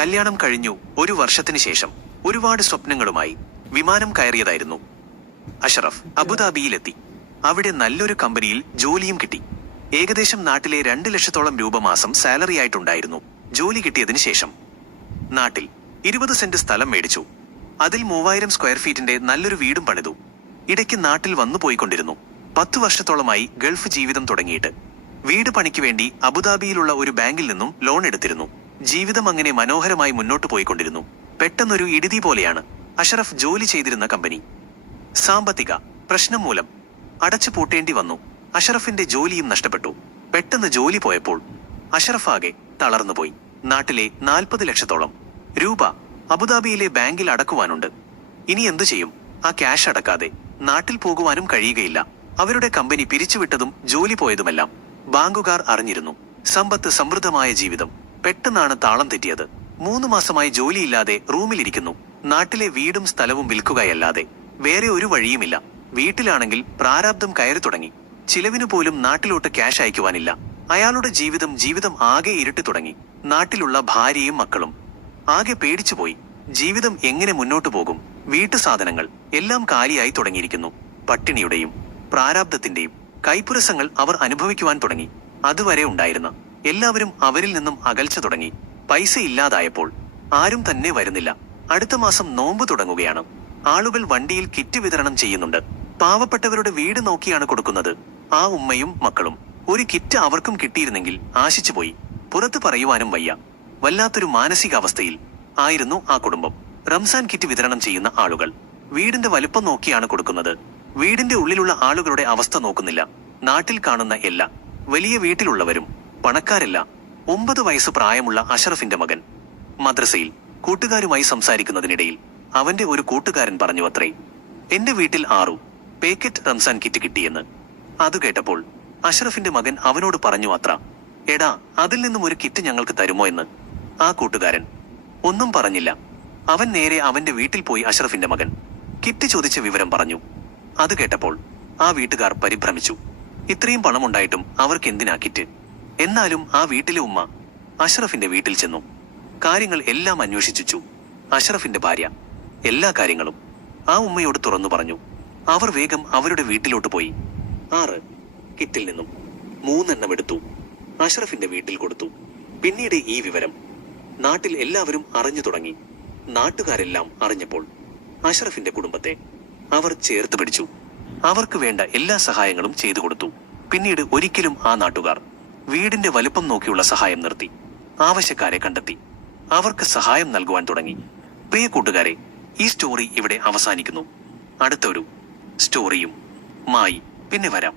കല്യാണം കഴിഞ്ഞു 1 വർഷത്തിന് ശേഷം ഒരുപാട് സ്വപ്നങ്ങളുമായി വിമാനം കയറിയതായിരുന്നു അഷറഫ്. അബുദാബിയിലെത്തി. അവിടെ നല്ലൊരു കമ്പനിയിൽ ജോലിയും കിട്ടി. ഏകദേശം നാട്ടിലെ 2 ലക്ഷത്തോളം രൂപ മാസം സാലറി ആയിട്ടുണ്ടായിരുന്നു. ജോലി കിട്ടിയതിന് ശേഷം നാട്ടിൽ 20 സെന്റ് സ്ഥലം മേടിച്ചു. അതിൽ 3000 സ്ക്വയർ ഫീറ്റിന്റെ നല്ലൊരു വീടും പണിതു. ഇടയ്ക്ക് നാട്ടിൽ വന്നു പോയിക്കൊണ്ടിരുന്നു. 10 വർഷത്തോളമായി ഗൾഫ് ജീവിതം തുടങ്ങിയിട്ട്. വീട് പണിക്ക് വേണ്ടി അബുദാബിയിലുള്ള ഒരു ബാങ്കിൽ നിന്നും ലോൺ എടുത്തിരുന്നു. ജീവിതം അങ്ങനെ മനോഹരമായി മുന്നോട്ടു പോയിക്കൊണ്ടിരുന്നു. പെട്ടെന്നൊരു ഇടിതി പോലെയാണ് അഷറഫ് ജോലി ചെയ്തിരുന്ന കമ്പനി സാമ്പത്തിക പ്രശ്നം മൂലം അടച്ചു പൂട്ടേണ്ടി വന്നു. അഷറഫിന്റെ ജോലിയും നഷ്ടപ്പെട്ടു. പെട്ടെന്ന് ജോലി പോയപ്പോൾ അഷറഫ് ആകെ തളർന്നുപോയി. നാട്ടിലെ 40 ലക്ഷത്തോളം രൂപ അബുദാബിയിലെ ബാങ്കിൽ അടക്കുവാനുണ്ട്. ഇനി എന്തു ചെയ്യും? ആ ക്യാഷ് അടക്കാതെ നാട്ടിൽ പോകുവാനും കഴിയുകയില്ല. അവരുടെ കമ്പനി പിരിച്ചുവിട്ടതും ജോലി പോയതുമെല്ലാം ബാങ്കുകാർ അറിഞ്ഞിരുന്നു. സമ്പത്ത് സമൃദ്ധമായ ജീവിതം പെട്ടെന്നാണ് താളം തെറ്റിയത്. 3 മാസമായി ജോലിയില്ലാതെ റൂമിലിരിക്കുന്നു. നാട്ടിലെ വീടും സ്ഥലവും വിൽക്കുകയല്ലാതെ വേറെ ഒരു വഴിയുമില്ല. വീട്ടിലാണെങ്കിൽ പ്രാരാബ്ദം കയറി തുടങ്ങി. ചിലവിനു പോലും നാട്ടിലോട്ട് ക്യാഷ് അയക്കുവാനില്ല. അയാളുടെ ജീവിതം ആകെ ഇരുട്ടി തുടങ്ങി. നാട്ടിലുള്ള ഭാര്യയും മക്കളും ആകെ പേടിച്ചുപോയി. ജീവിതം എങ്ങനെ മുന്നോട്ടു പോകും? വീട്ടു സാധനങ്ങൾ എല്ലാം കാലിയായി തുടങ്ങിയിരിക്കുന്നു. പട്ടിണിയുടെയും പ്രാരാബ്ദത്തിന്റെയും കൈപ്പുരസങ്ങൾ അവർ അനുഭവിക്കുവാൻ തുടങ്ങി. അതുവരെ ഉണ്ടായിരുന്ന എല്ലാവരും അവരിൽ നിന്നും അകൽച്ച തുടങ്ങി. പൈസ ഇല്ലാതായപ്പോൾ ആരും തന്നെ വരുന്നില്ല. അടുത്ത മാസം നോമ്പ് തുടങ്ങുകയാണ്. ആളുകൾ വണ്ടിയിൽ കിറ്റ് വിതരണം ചെയ്യുന്നുണ്ട്. പാവപ്പെട്ടവരുടെ വീട് നോക്കിയാണ് കൊടുക്കുന്നത്. ആ ഉമ്മയും മക്കളും ഒരു കിറ്റ് അവർക്കും കിട്ടിയിരുന്നെങ്കിൽ ആശിച്ചുപോയി. പുറത്ത് പറയുവാനും വയ്യ. വല്ലാത്തൊരു മാനസികാവസ്ഥയിൽ ആയിരുന്നു ആ കുടുംബം. റംസാൻ കിറ്റ് വിതരണം ചെയ്യുന്ന ആളുകൾ വീടിന്റെ വലുപ്പം നോക്കിയാണ് കൊടുക്കുന്നത്. വീടിന്റെ ഉള്ളിലുള്ള ആളുകളുടെ അവസ്ഥ നോക്കുന്നില്ല. നാട്ടിൽ കാണുന്ന എല്ലാ വലിയ വീട്ടിലുള്ളവരും പണക്കാരല്ല. 9 വയസ്സ് പ്രായമുള്ള അഷറഫിന്റെ മകൻ മദ്രസയിൽ കൂട്ടുകാരുമായി സംസാരിക്കുന്നതിനിടയിൽ അവന്റെ ഒരു കൂട്ടുകാരൻ പറഞ്ഞു അത്രേ, എന്റെ വീട്ടിൽ 6 പാക്കറ്റ് റംസാൻ കിറ്റ് കിട്ടിയെന്ന്. അത് കേട്ടപ്പോൾ അഷറഫിന്റെ മകൻ അവനോട് പറഞ്ഞു അത്ര, എടാ അതിൽ നിന്നും ഒരു കിറ്റ് ഞങ്ങൾക്ക് തരുമോ എന്ന്. ആ കൂട്ടുകാരൻ ഒന്നും പറഞ്ഞില്ല. അവൻ നേരെ അവന്റെ വീട്ടിൽ പോയി അഷറഫിന്റെ മകൻ കിറ്റ് ചോദിച്ച വിവരം പറഞ്ഞു. അത് കേട്ടപ്പോൾ ആ വീട്ടുകാർ പരിഭ്രമിച്ചു. ഇത്രയും പണമുണ്ടായിട്ടും അവർക്ക് എന്തിനാ കിറ്റ്? എന്നാലും ആ വീട്ടിലെ ഉമ്മ അഷറഫിന്റെ വീട്ടിൽ ചെന്നു. കാര്യങ്ങൾ എല്ലാം അന്വേഷിച്ചു. അഷറഫിന്റെ ഭാര്യ എല്ലാ കാര്യങ്ങളും ആ ഉമ്മയോട് തുറന്നു പറഞ്ഞു. അവർ വേഗം അവരുടെ വീട്ടിലോട്ട് പോയി. 6 കിറ്റിൽ നിന്നും 3 എണ്ണം എടുത്തു. അഷറഫിന്റെ വീട്ടിൽ കൊടുത്തു. പിന്നീട് ഈ വിവരം നാട്ടിൽ എല്ലാവരും അറിഞ്ഞു തുടങ്ങി. നാട്ടുകാരെല്ലാം അറിഞ്ഞപ്പോൾ അഷറഫിന്റെ കുടുംബത്തെ അവർ ചേർത്ത് പിടിച്ചു. അവർക്ക് വേണ്ട എല്ലാ സഹായങ്ങളും ചെയ്തു കൊടുത്തു. പിന്നീട് ഒരിക്കലും ആ നാട്ടുകാർ വീടിന്റെ വലുപ്പം നോക്കിയുള്ള സഹായം നിർത്തി. ആവശ്യക്കാരെ കണ്ടെത്തി അവർക്ക് സഹായം നൽകുവാൻ തുടങ്ങി. പ്രിയ കൂട്ടുകാരെ, ഈ സ്റ്റോറി ഇവിടെ അവസാനിക്കുന്നു. അടുത്തൊരു സ്റ്റോറിയും മായി പിന്നെ വരാം.